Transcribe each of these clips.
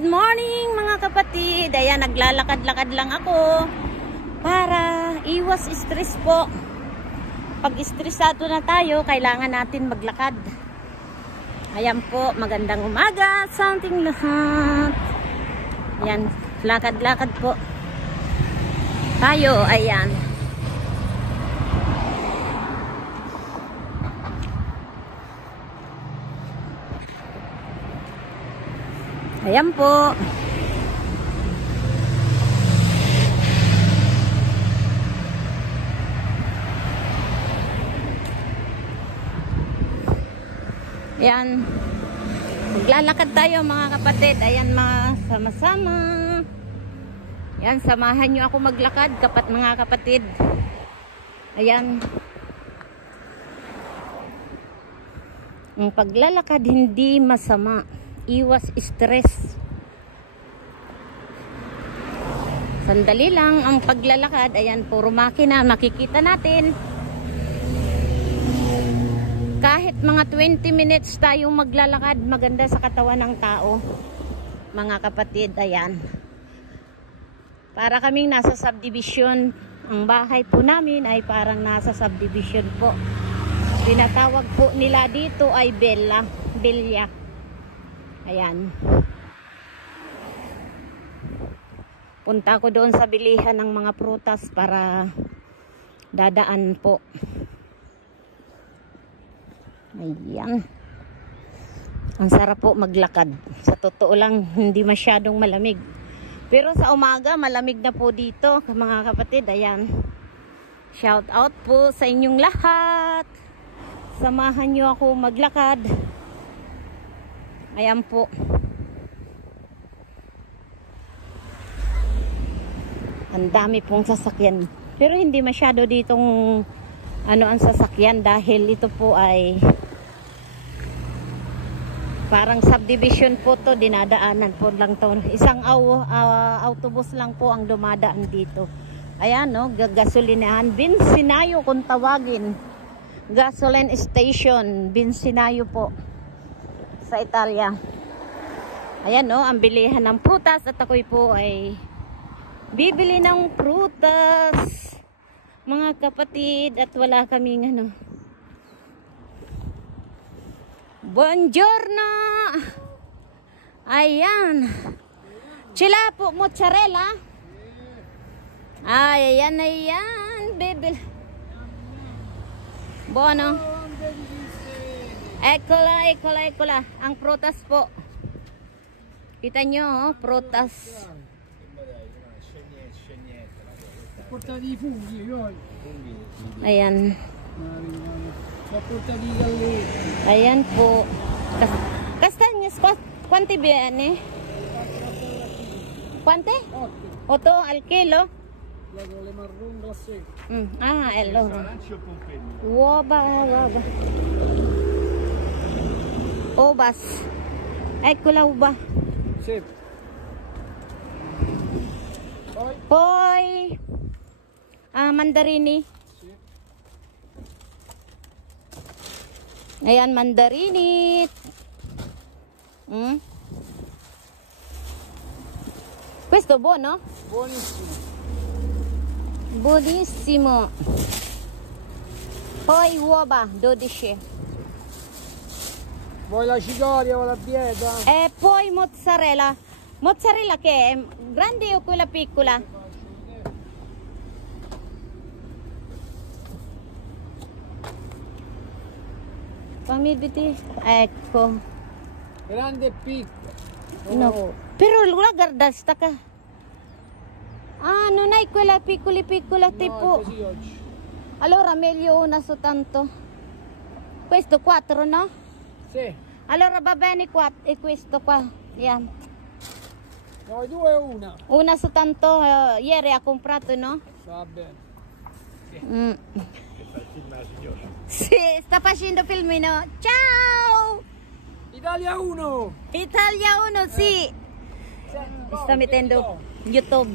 Good morning mga kapatid. Ayan, naglalakad-lakad lang ako para iwas stress po. Pag stressado na tayo, kailangan natin maglakad. Ayan po, magandang umaga sa ating lahat. Ayan, lakad-lakad po tayo. Ayan. Ayan po. Ayan. Maglalakad tayo mga kapatid. Ayan, mga sama-sama. Ayan, samahan nyo ako maglakad mga kapatid. Ayan. Ang paglalakad hindi masama. Iwas stress. Sandali lang ang paglalakad. Ayan, puro makina. Makikita natin. Kahit mga 20 minutes tayong maglalakad, maganda sa katawan ng tao. Mga kapatid, ayan. Para kaming nasa subdivision. Ang bahay po namin ay parang nasa subdivision po. Tinatawag po nila dito ay Bella. Ayan. Punta ko doon sa bilihan ng mga prutas para dadaan po. Ayan. Ang sarap po maglakad. Sa totoo lang, hindi masyadong malamig. Pero sa umaga, malamig na po dito, mga kapatid. Ayan. Shout out po sa inyong lahat. Samahan nyo ako maglakad. Ayan po. Ang dami pong sasakyan. Pero hindi masyado ditong ang sasakyan dahil ito po ay parang subdivision po to. Dinadaanan po lang to. Isang autobus lang po ang dumadaan dito. Ayan, no, gasolinahan. Bensinayo kung tawagin. Gasoline station. Bensinayo po. Sa Italia. Ayan, no, ang bilihan ng prutas at ako'y po ay bibili ng prutas mga kapatid at wala kaming buongiorno. Ayan, chilapo mozzarella. Ay, ayan bibili. Bono. Ekola. Ang prutas po. Kita nyo, prutas. Ayan. Ayan po. Kastanyas, quanti viene? Quante? 8 al kilo? Allora. Uova. Obas. Eccola uva. Sì. Poi mandarini. Sì. Ayan, mandarini. Questo buono? Buonissimo. Buonissimo. Poi uova 12. Vuoi la cicoria o la bieta? E poi mozzarella. Mozzarella che è grande o quella piccola? Fammi vedere. Ecco. Grande e piccola. No. Però guarda sta ca. Non hai quella piccola tipo. No, è così oggi. Allora meglio una soltanto. Questo 4, no? Sì. Allora va bene 4 e questo qua. Yeah. No, 2 e 1. Una soltanto ieri ha comprato, no? Va bene. Sì, sta facendo filmino. Ciao! Italia 1. Italia 1, sì. Sta mettendo YouTube.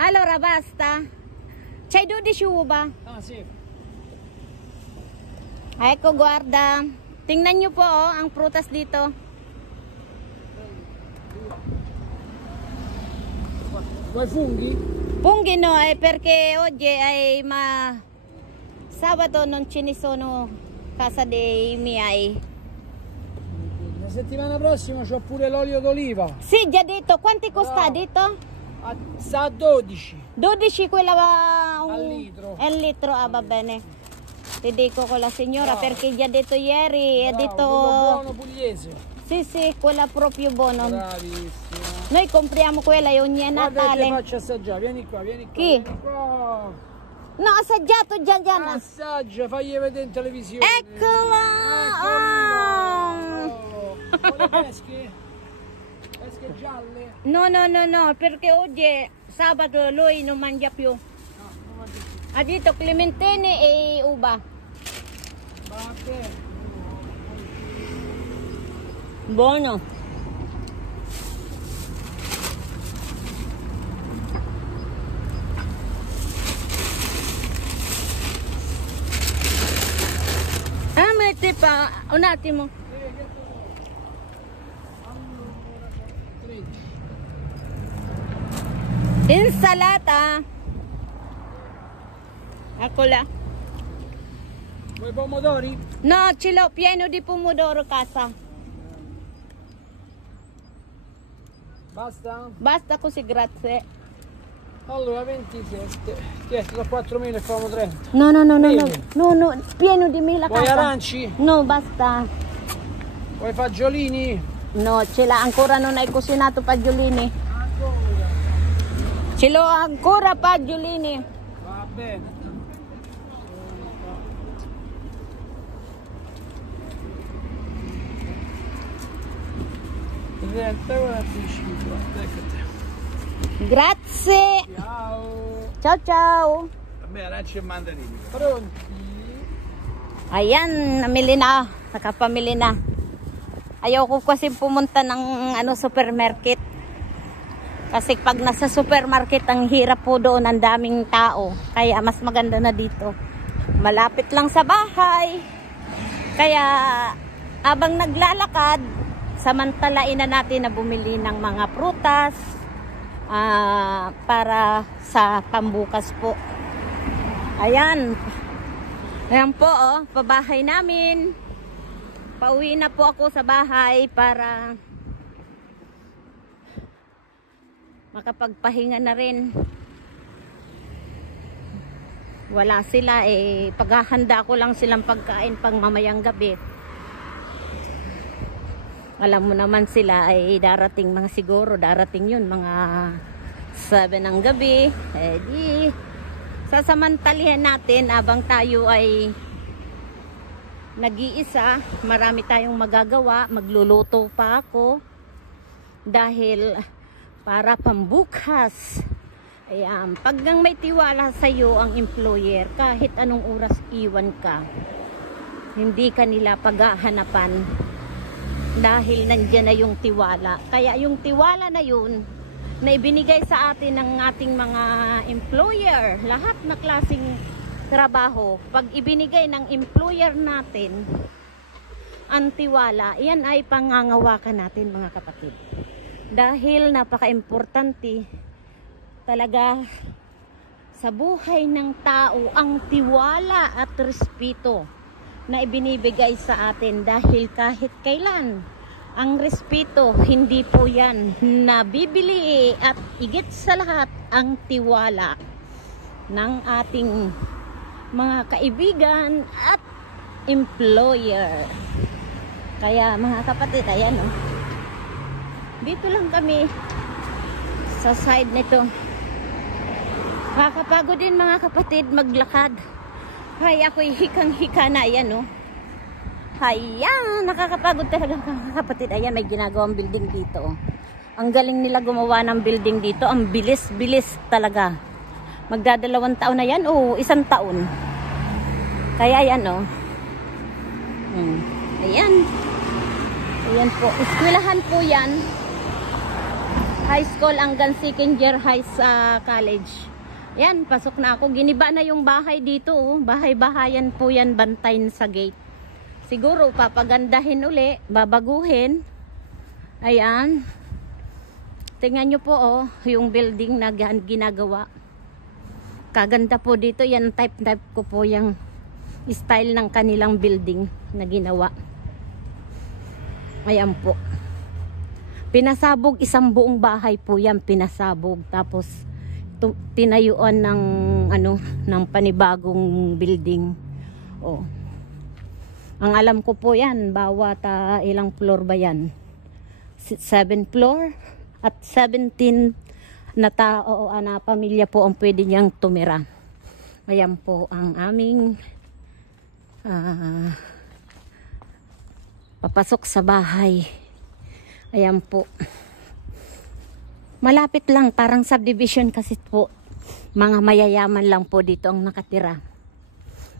Allora basta. C'hai 12 uva? Ah, sì. Ecco, guarda. Tingnan nyo po, ang prutas dito. Vuoi funghi? Punghi no, perché oggi è sabato non ce ne sono casa dei miei. La settimana prossima c'ho pure l'olio d'oliva. Sì, già detto, quanti costa No. detto? Sta a 12. 12 quella Al litro. È il litro, va bene. Ti dico con la signora Bravo. perché gli ha detto ieri, ha Bravo, detto quello buono pugliese. sì, quella proprio buona. Bravissima. Noi compriamo quella e ogni Guarda che ti Natale. faccio assaggiare, vieni qua, Chi? vieni qua. No, assaggiato già. Assaggia, fagli vedere in televisione. Eccola! Oh. Vuole pesche? Pesche gialle? No, perché oggi è sabato, lui non mangia più. No, non mangia più. Ha detto clementine e uva. Va bene. Buono. Metti pa, un attimo. Insalata. Eccola. Vuoi pomodori? No, ce l'ho pieno di pomodoro casa. Basta? Basta così, grazie. Allora, 27. Tieni, da 4.000 e famo 30. No, Bene. no, pieno di mela Vuoi casa. aranci? No, basta. Vuoi fagiolini? No, ce l'ha ancora, non hai cucinato fagiolini. Ancora. Ce l'ho ancora fagiolini. Va bene. Presente, 45. Eccoti. Grazie. Ciao. Ciao. Vabbè, aranci e mandarini. Pronti? Ayan, namili na. Nakapamili na. Ayaw ko kasi pumunta ng supermarket. Kasi pag nasa supermarket, ang hirap po doon, ang daming tao. Kaya mas maganda na dito. Malapit lang sa bahay. Kaya habang naglalakad, samantalain na natin na bumili ng mga prutas para sa pambukas po. Ayan. Ayan po, oh, pabahay namin. Pauwi na po ako sa bahay para makapagpahinga na rin. Wala sila eh, paghahanda ko lang silang pagkain pang mamayang gabi. Alam mo naman sila ay darating mga siguro, darating yun mga 7 ng gabi. Eh di sasamantalihan natin abang tayo ay nag-iisa. Marami tayong magagawa. Magluluto pa ako dahil para pambukas. Ayan, pag nang may tiwala sa iyo ang employer, kahit anong oras iwan ka, hindi ka nila paghahanapan dahil nandiyan na yung tiwala. Kaya yung tiwala na yun na ibinigay sa atin ng ating mga employer, lahat na klaseng trabaho, pag ibinigay ng employer natin ang tiwala, yan ay pangangawakan natin mga kapatid. Dahil napaka-importante talaga sa buhay ng tao ang tiwala at respeto na ibinibigay sa atin, dahil kahit kailan ang respeto, hindi po yan nabibili, at higit sa lahat ang tiwala ng ating mga kaibigan at employer. Kaya mga kapatid, ayan oh, dito lang kami sa side nito. Nakakapagod din mga kapatid maglakad. Ay, ako'y hikang-hika na, ayan oh. Ayan, nakakapagod talaga mga kapatid. Ayan, may ginagawang building dito oh. Ang galing nila gumawa ng building dito. Ang bilis-bilis talaga. Magdadalawang taon na yan o 1 taon. Kaya yan oh. Ayan. Ayan po. Eskwelahan po yan. High school hanggang second year high college. Yan, pasok na ako. Giniba na yung bahay dito oh. Bahay-bahayan po yan, bantayin sa gate. Siguro papagandahin uli, babaguhin. Ayan. Tingnan nyo po oh, yung building na ginagawa. Kaganda po dito. Yan type ko po yung style ng kanilang building na ginawa. Ayan po. Pinasabog, isang buong bahay po yan pinasabog. Tapos tinayuan ng ng panibagong building. Oh. Ang alam ko po yan, bawat ilang floor ba yan? 7 floor at 17 na tao na pamilya po ang pwede niyang tumira. Ayan po ang aming papasok sa bahay. Ayan po. Malapit lang, parang subdivision kasi po. Mga mayayaman lang po dito ang nakatira.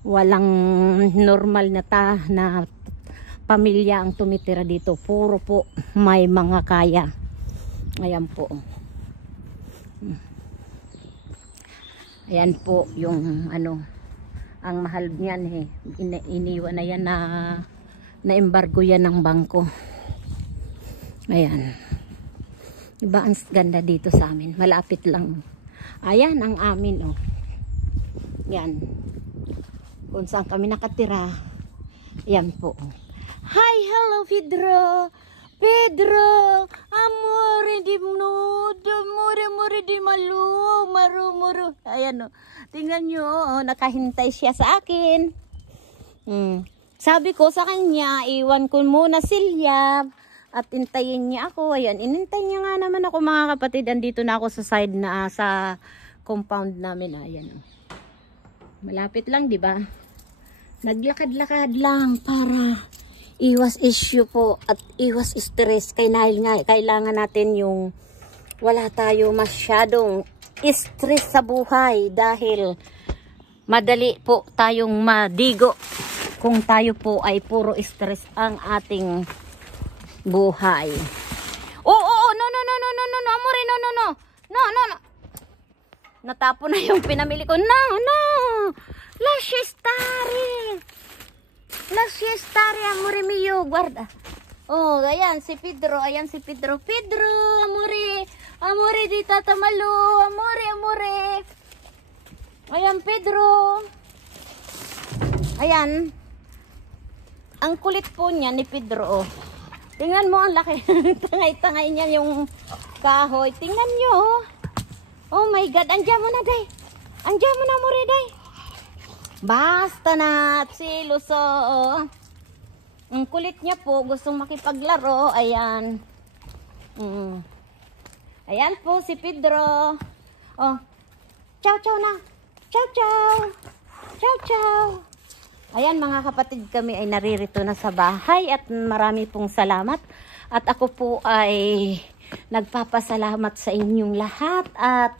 Walang normal na pamilya ang tumitira dito. Puro po may mga kaya. Ayan po. Ayan po yung ang mahal niyan eh. Iniwan na yan na embargo yan ng bangko. Ayan. Diba ang ganda dito sa amin. Malapit lang. Ayan ang amin oh. Yan. Kung saan kami nakatira. Ayan po. Hi, hello Pedro. Pedro, amore di nudo, more di maru. Ayan oh. Tingnan nyo, oh, nakahintay siya sa akin. Sabi ko sa kanya, iwan ko muna silya at intayin niya ako. Ayan, inintay niya nga naman ako mga kapatid. Andito na ako sa side na sa compound namin. Ayan oh. Malapit lang, di ba? Naglakad-lakad lang para iwas issue po at iwas stress. Kailangan natin yung wala tayo masyadong stress sa buhay dahil madali po tayong madigo kung tayo po ay puro stress ang ating buhay. No, amore, no. Natapo na yung pinamili ko. No. Lascia stare, amore mio, guarda. Oh, ayan si Pedro. Pedro, amore di Tata Malu, amore. Ayan Pedro. Ayan. Ang kulit po niya ni Pedro. Oh. Tingnan mo ang laki. Tangay-tangay niya yung kahoy. Tingnan nyo. Oh my God, andiyan mo na, day. Andiyan mo na, amore, day. Basta na, siluso. Ang kulit niya po, gustong makipaglaro. Ayan. Ayan po si Pedro. Oh. Ciao na. Ciao. Ayan mga kapatid, kami ay naririto na sa bahay at marami pong salamat. At ako po ay nagpapasalamat sa inyong lahat at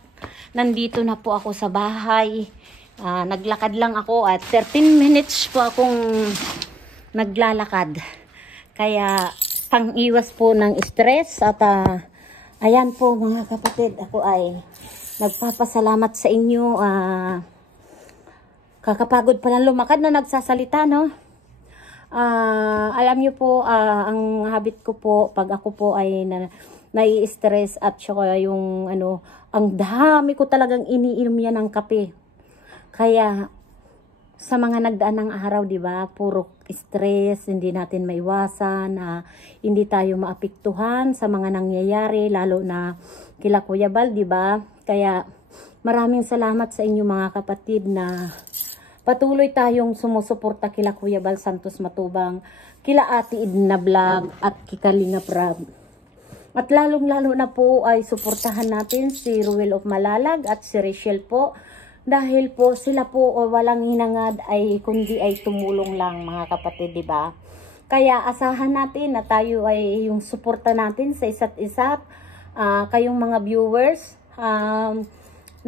nandito na po ako sa bahay. Naglakad lang ako at 13 minutes po akong naglalakad. Kaya pang-iwas po ng stress at ayan po mga kapatid, ako ay nagpapasalamat sa inyo. Kakapagod pa lang lumakad na nagsasalita, no? Alam niyo po, ang habit ko po pag ako po ay nai-stress at saka yung ang dami ko talagang iniinom yan ng kape. Kaya sa mga nagdaan ng araw, di ba, puro stress, hindi natin maiwasan, hindi tayo maapektuhan sa mga nangyayari, lalo na kila Kuya Bal, di ba? Kaya maraming salamat sa inyo mga kapatid na patuloy tayong sumusuporta kila Kuya Bal Santos Matubang, kila Ate Edna Vlog at kikalinga Prab. At lalong-lalo na po ay suportahan natin si Ruel of Malalag at si Rachel po. Dahil po sila po walang hinangad ay kundi ay tumulong lang mga kapatid, di ba? Kaya asahan natin na tayo ay yung suporta natin sa isa't isa. Kayong mga viewers,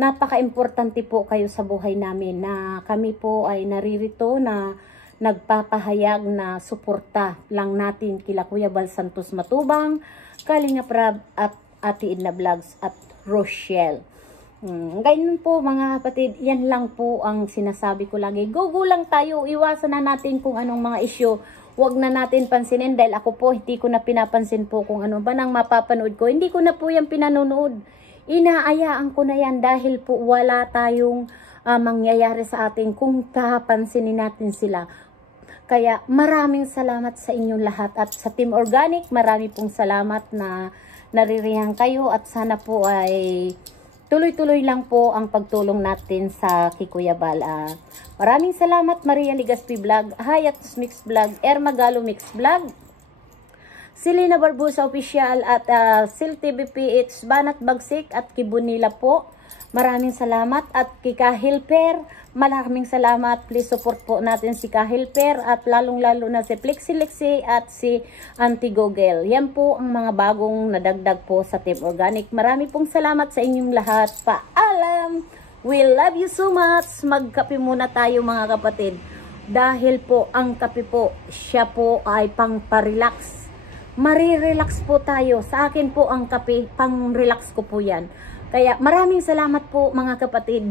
napaka-importante po kayo sa buhay namin na kami po ay naririto na nagpapahayag na suporta lang natin kila Kuya Bal Santos Matubang, Kalinga Prab at Ate Edna Vlogs at Rochelle. Ganyan po mga kapatid, yan lang po ang sinasabi ko lagi. Go lang tayo, iwasan na natin kung anong mga isyu. wag na natin pansinin dahil ako po hindi ko na pinapansin po kung ano ba nang mapapanood ko. Hindi ko na po yan pinanonood. Inaayaan ko na yan dahil po wala tayong mangyayari sa atin kung papansinin natin sila. Kaya maraming salamat sa inyong lahat at sa Team Organic, marami pong salamat na naririyan kayo at sana po ay tuloy-tuloy lang po ang pagtulong natin sa Kuya Bal. Maraming salamat Maria Ligaspi Vlog, Hayat Mix Vlog, Ermagalo Mix Vlog, Silina Barbusa Official at Sil TVPH, Banat Bagsik at Kibunila po. Maraming salamat at Kika Hilper, maraming salamat. Please support po natin si Kahilper at lalong-lalo na si Flexi at si Auntie Google. Yan po ang mga bagong nadagdag po sa Team Organic. Marami pong salamat sa inyong lahat. Paalam! We love you so much. Magkape muna tayo mga kapatid. Dahil po ang kape po, siya po ay pang-relax. Marirelax po tayo. Sa akin po ang kape, pang-relax ko po yan. Kaya maraming salamat po mga kapatid.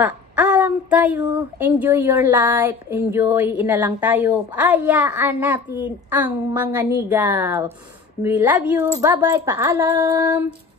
Paalam tayo. Enjoy your life. Enjoy. Inalang tayo. Ayaan natin ang mga nigaw. We love you. Bye-bye. Paalam.